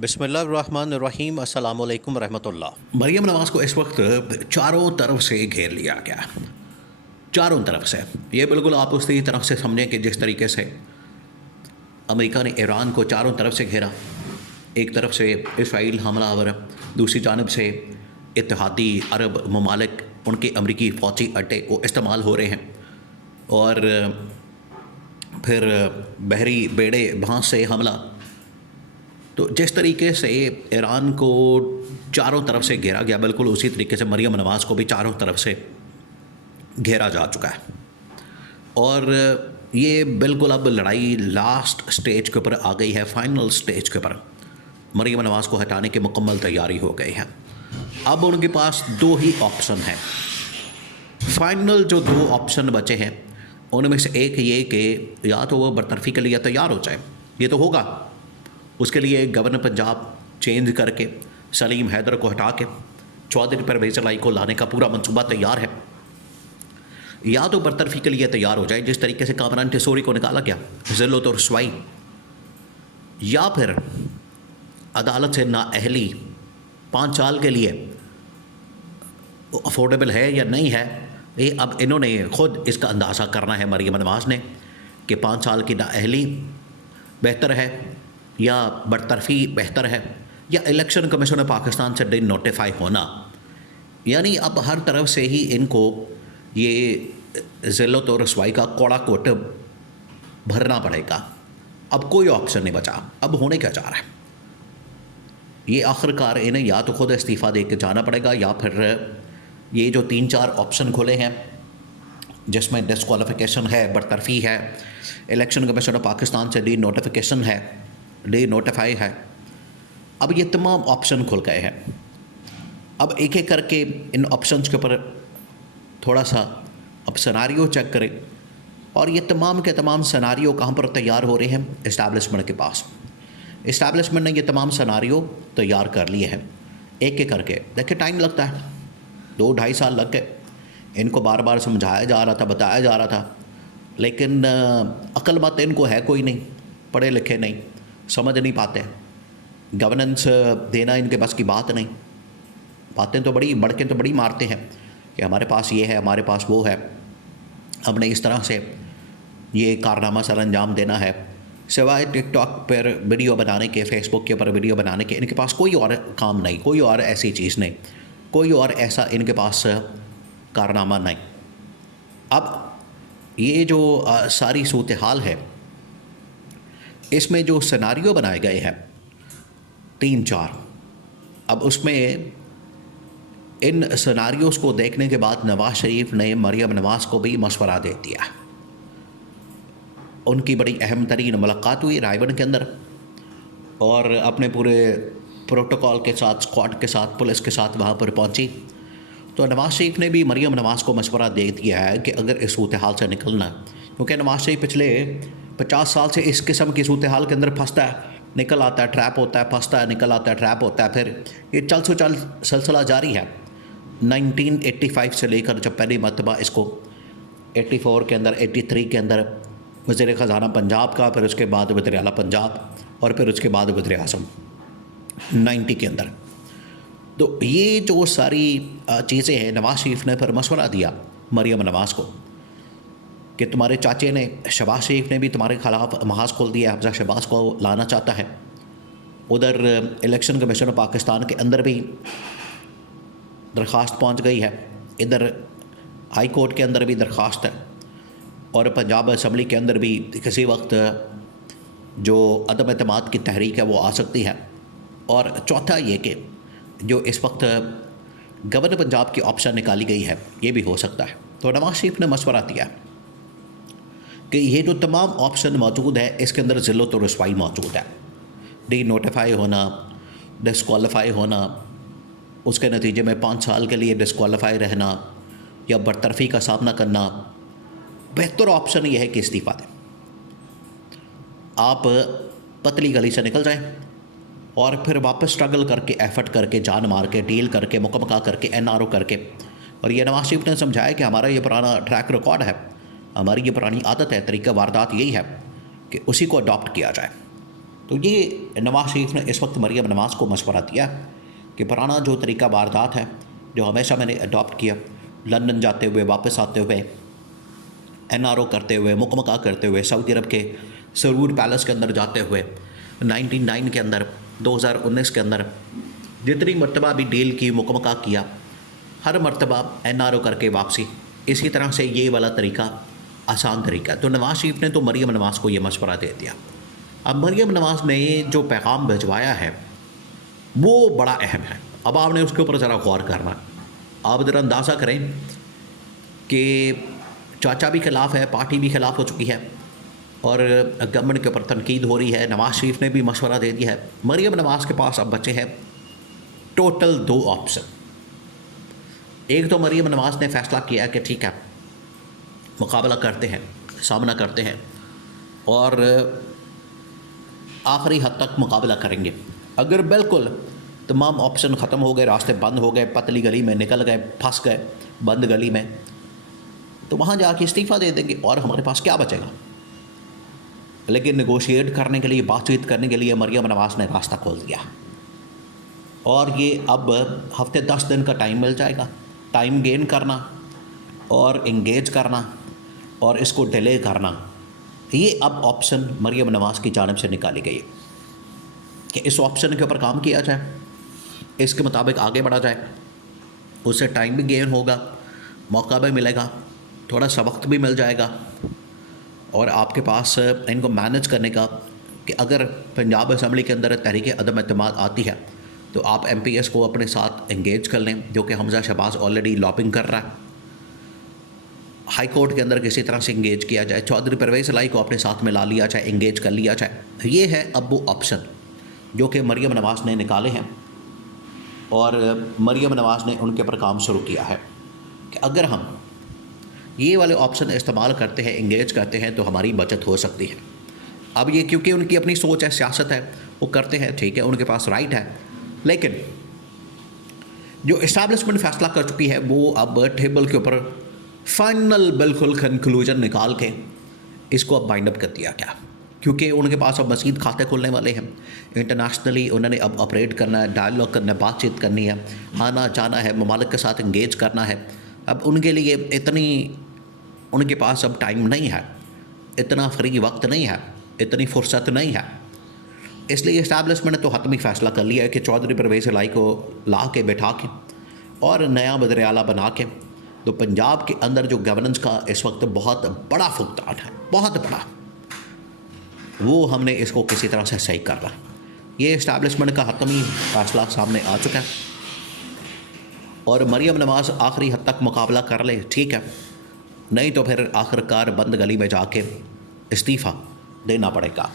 बिस्मिल्लाहिर्रहमानिर्रहीम अस्सलामु अलैकुम रहमतुल्लाह। मरियम नवाज़ को इस वक्त चारों तरफ से घेर लिया गया। चारों तरफ से। ये बिल्कुल आप उसकी तरफ से समझें कि जिस तरीके से अमेरिका ने ईरान को चारों तरफ से घेरा, एक तरफ से इसराइल हमलावर, दूसरी जानब से इत्तेहादी अरब ममालिक, उनके अमरीकी फ़ौजी अड्डे वो इस्तेमाल हो रहे हैं, और फिर बहरी बेड़े वहाँ से हमला। तो जिस तरीके से ईरान को चारों तरफ से घेरा गया, बिल्कुल उसी तरीके से मरियम नवाज़ को भी चारों तरफ से घेरा जा चुका है। और ये बिल्कुल अब लड़ाई लास्ट स्टेज के ऊपर आ गई है, फाइनल स्टेज के ऊपर। मरियम नवाज़ को हटाने की मुकम्मल तैयारी हो गई है। अब उनके पास दो ही ऑप्शन हैं। फाइनल जो दो ऑप्शन बचे हैं उनमें से एक ये कि या तो वो बरतरफ़ी के लिए तैयार हो जाए, ये तो होगा। उसके लिए गवर्नर पंजाब चेंज करके सलीम हैदर को हटा के चौधरी परवेज़ इलाही को लाने का पूरा मंसूबा तैयार है। या तो बरतरफ़ी के लिए तैयार हो जाए, जिस तरीके से कामरान टेसोरी को निकाला गया, ज़िल्लत और रुसवाई, या फिर अदालत से नाअहली 5 साल के लिए अफोर्डेबल है या नहीं है। ये अब इन्होंने ख़ुद इसका अंदाज़ा करना है मरियम नवाज़ ने कि 5 साल की नाअहली बेहतर है या बरतरफ़ी बेहतर है, या इलेक्शन कमीशन पाकिस्तान से डे नोटिफाई होना। यानी अब हर तरफ से ही इनको ये ज़िल्लत और रसवाई का कौड़ा कोट भरना पड़ेगा। अब कोई ऑप्शन नहीं बचा। अब होने क्या जा रहा है, ये आखिरकार इन्हें या तो खुद इस्तीफ़ा दे के जाना पड़ेगा, या फिर ये जो 3-4 ऑप्शन खुले हैं जिसमें डिस्क्वालिफिकेशन है, बरतरफ़ी है, इलेक्शन कमीशन ऑफ पाकिस्तान से डी नोटिफिकेशन है, डी नोटिफाई है, अब ये तमाम ऑप्शन खुल गए हैं। अब एक एक करके इन ऑप्शंस के ऊपर थोड़ा सा अब सिनारियो चेक करें, और ये तमाम के तमाम सिनारियो कहाँ पर तैयार हो रहे हैं? इस्टेब्लिशमेंट के पास। इस्टेब्लिशमेंट ने ये तमाम सिनारियो तैयार कर लिए हैं एक एक करके। देखिए टाइम लगता है, 2-2.5 साल लग गए। इनको बार बार समझाया जा रहा था, बताया जा रहा था, लेकिन अक्लमत इनको है कोई नहीं, पढ़े लिखे नहीं, समझ नहीं पाते, गवर्नेंस देना इनके बस की बात नहीं। बातें तो बड़ी बड़के तो बड़ी मारते हैं कि हमारे पास ये है, हमारे पास वो है, हमने इस तरह से ये कारनामा सर अंजाम देना है। सिवाय टिकटॉक पर वीडियो बनाने के, फेसबुक के ऊपर वीडियो बनाने के, इनके पास कोई और काम नहीं, कोई और ऐसी चीज़ नहीं, कोई और ऐसा इनके पास कारनामा नहीं। अब ये जो सारी सूरत हाल है, इसमें जो सिनारियो बनाए गए हैं 3-4, अब उसमें इन सिनारियोज़ को देखने के बाद नवाज़ शरीफ ने मरियम नवाज़ को भी मशवरा दे दिया। उनकी बड़ी अहम तरीन मुलाकात हुई रायबन के अंदर, और अपने पूरे प्रोटोकॉल के साथ, स्क्वाड के साथ, पुलिस के साथ वहाँ पर पहुँची। तो नवाज़ शरीफ ने भी मरियम नवाज़ को मशवरा दे दिया है कि अगर इस सूरत हाल से निकलना, क्योंकि नवाज़ शरीफ पिछले 50 साल से इस किस्म की सूरत हाल के अंदर फंसता है, निकल आता है, ट्रैप होता है, फंसता है, निकल आता है, ट्रैप होता है, फिर ये चल सिलसिला जारी है। 1985 से लेकर जब पहली मरतबा इसको 84 के अंदर, 83 के अंदर वज़ीर ख़ज़ाना पंजाब का, फिर उसके बाद वज़ीर आला पंजाब, और फिर उसके बाद वज़ीर आज़म 90 के अंदर। तो ये जो सारी चीज़ें हैं, नवाज़ शरीफ ने फिर मशवरा दिया मरियम नवाज़ को कि तुम्हारे चाचे ने, शहबाज शरीफ ने भी तुम्हारे ख़िलाफ़ महाज खोल दिया, हफ्जा शहबाज को लाना चाहता है। उधर इलेक्शन कमीशन ऑफ पाकिस्तान के अंदर भी दरख्वास्त पहुंच गई है, इधर हाई कोर्ट के अंदर भी दरख्वास्त है, और पंजाब असम्बली के अंदर भी किसी वक्त जो अदम एतमाद की तहरीक है वो आ सकती है। और चौथा ये कि जो इस वक्त गवर्नर पंजाब की ऑप्शन निकाली गई है, ये भी हो सकता है। तो नवाज़ शरीफ ने मशवरा दिया कि ये जो तमाम ऑप्शन मौजूद है, इसके अंदर ज़िल्लत और रुसवाई मौजूद है, डी नोटिफाई होना, डिस्क्वालीफाई होना, उसके नतीजे में 5 साल के लिए डिस्क्वालीफाई रहना, या बरतरफ़ी का सामना करना। बेहतर ऑप्शन यह है कि इस्तीफ़ा दें, आप पतली गली से निकल जाएं, और फिर वापस स्ट्रगल करके, एफर्ट करके, जान मार के, डील करके, मुकम्मल करके, एनआरओ करके। और ये नवाज़ शरीफ ने समझाया कि हमारा ये पुराना ट्रैक रिकॉर्ड है, हमारी ये पुरानी आदत है, तरीका वारदात यही है कि उसी को अडॉप्ट किया जाए। तो ये नवाज शरीफ ने इस वक्त मरीम नवाज़ को मशवरा दिया कि पुराना जो तरीका वारदात है जो हमेशा मैंने अडॉप्ट किया, लंदन जाते हुए वापस आते हुए, NRO करते हुए, मुकमका करते हुए, सऊदी अरब के सरूर पैलेस के अंदर जाते हुए, 99 के अंदर, 2019 के अंदर जितनी मरतबा भी डील की, मुकमका किया, हर मरतबा NRO करके वापसी। इसी तरह से ये वाला तरीका आसान तरीका। तो नवाज शरीफ ने तो मरीम नवाज़ को ये मशवरा दे दिया। अब मरीम नवाज़ ने जो पैगाम भिजवाया है वो बड़ा अहम है। अब आपने उसके ऊपर ज़रा गौर करना। आप ज़रा अंदाज़ा करें कि चाचा भी खिलाफ़ है, पार्टी भी खिलाफ़ हो चुकी है और गवर्नमेंट के ऊपर तनकीद हो रही है। नवाज शरीफ ने भी मशवरा दे दिया है। मरीम नवाज़ के पास अब बचे हैं टोटल 2 ऑप्शन। एक तो मरीम नवाज़ ने फ़ैसला किया कि ठीक है, मुकाबला करते हैं, सामना करते हैं और आखिरी हद तक मुकाबला करेंगे। अगर बिल्कुल तमाम ऑप्शन ख़त्म हो गए, रास्ते बंद हो गए, पतली गली में निकल गए, फंस गए बंद गली में, तो वहाँ जाके इस्तीफ़ा दे देंगे और हमारे पास क्या बचेगा। लेकिन नेगोशिएट करने के लिए, बातचीत करने के लिए मरीम नवाज़ ने रास्ता खोल दिया और ये अब हफ्ते 10 दिन का टाइम मिल जाएगा, टाइम गेन करना और इंगेज करना और इसको डिले करना। ये अब ऑप्शन मरीम नवाज़ की जानिब से निकाली गई है कि इस ऑप्शन के ऊपर काम किया जाए, इसके मुताबिक आगे बढ़ा जाए। उससे टाइम भी गेन होगा, मौका भी मिलेगा, थोड़ा सा वक्त भी मिल जाएगा और आपके पास इनको मैनेज करने का कि अगर पंजाब असम्बली के अंदर तहरीक अदम एतमाद आती है तो आप MPs को अपने साथ इंगेज कर लें, जो कि हमज़ा शहबाज ऑलरेडी लॉबिंग कर रहा है। हाई कोर्ट के अंदर किसी तरह से इंगेज किया जाए, चौधरी परवेज़ इलाही को अपने साथ में ला लिया जाए, इंगेज कर लिया जाए। ये है अब वो ऑप्शन जो कि मरीम नवाज़ ने निकाले हैं और मरीम नवाज़ ने उनके ऊपर काम शुरू किया है कि अगर हम ये वाले ऑप्शन इस्तेमाल करते हैं, इंगेज करते हैं, तो हमारी बचत हो सकती है। अब ये क्योंकि उनकी अपनी सोच है, सियासत है, वो करते हैं, ठीक है, उनके पास राइट है। लेकिन जो इस्टेब्लिशमेंट फ़ैसला कर चुकी है वो अब टेबल के ऊपर फाइनल बिल्कुल कंक्लूजन निकाल के इसको अब बाइंड अप कर दिया गया, क्योंकि उनके पास अब मज़ीद खाते खुलने वाले हैं। इंटरनेशनली उन्होंने अब ऑपरेट करना है, डायलॉग करना है, बातचीत करनी है, आना जाना है, ममालिक के साथ इंगेज करना है। अब उनके लिए इतनी उनके पास अब टाइम नहीं है, इतना फ्री वक्त नहीं है, इतनी फुर्सत नहीं है। इसलिए इस्टेब्लिशमेंट ने तो हतमी फ़ैसला कर लिया है कि चौधरी परवेज़ इलाही को ला के बैठा के और नया वज़ीर आला बना के, तो पंजाब के अंदर जो गवर्नेंस का इस वक्त बहुत बड़ा फुकदान है, बहुत बड़ा, वो हमने इसको किसी तरह से सही करना। ये इस्टेब्लिशमेंट का हतमी फ़ैसला सामने आ चुका है और मरीम नवाज़ आखिरी हद तक मुकाबला कर ले, ठीक है, नहीं तो फिर आखिरकार बंद गली में जाके इस्तीफ़ा देना पड़ेगा।